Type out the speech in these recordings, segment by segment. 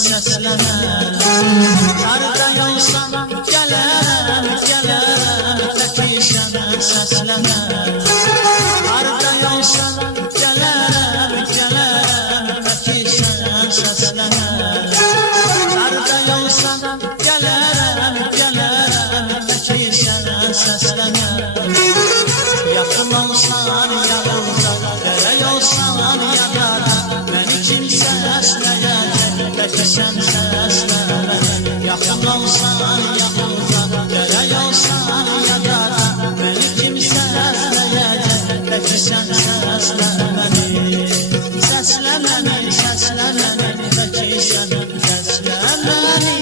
səslənə. Harda yolsan gələrəm, gələrəm, təkişən səslənə. Harda yolsan gələrəm, gələrəm, təkişən səslənə. Harda yolsan gələrəm, gələrəm, təkişən səslənə. Yaxın olsan yanımda, dərə yolsan yanada, məni kim səsləyəcək, bəlkə sən səslənə. Yaxın olsan yanımda, dərə yolsan yanada, məni kim səsləyəcək, bəlkə sən səslənə. Səslə məni, bəlkə sən səslə məni.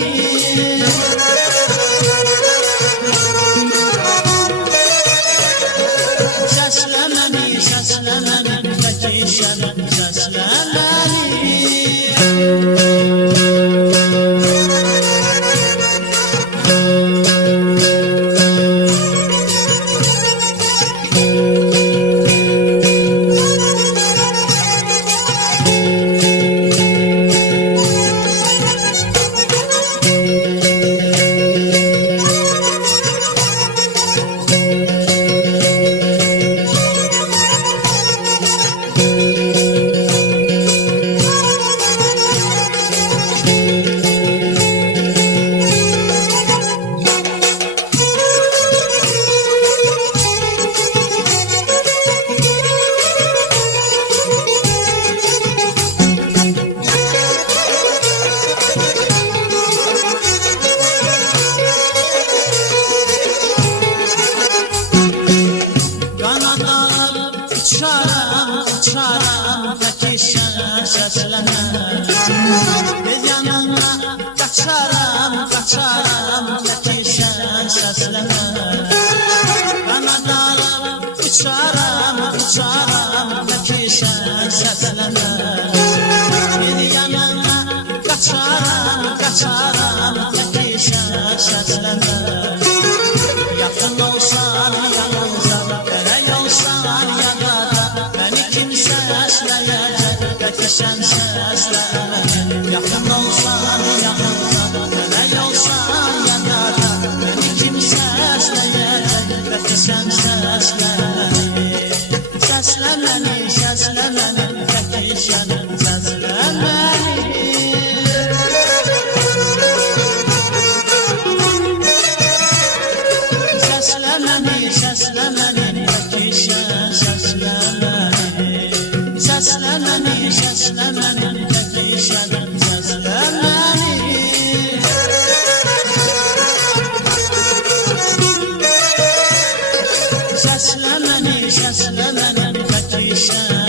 Səsləməni, təkişən səsləməni. Uçaram, təkişən səslənə. Biz yanına qaçaram, təkişən səslənə. Qanadalım uçaram, təkişən səslənə. Biz yanına qaçaram, təkişən səslənə. Yaxın olsan yanımda, dərə yolsan yanada, məni kim səsləyəcək, bəlkə sən səslənə. Yaxın olsan yanımda, dərə yolsan yanada, məni kim səsləyəcək, bəlkə sən səslənə. Səsləməni, təkişən səsləməni. Səsləməni, təkişən səsləməni. Səsləməni, təkişən səsləməni. Səsləməni, təkişən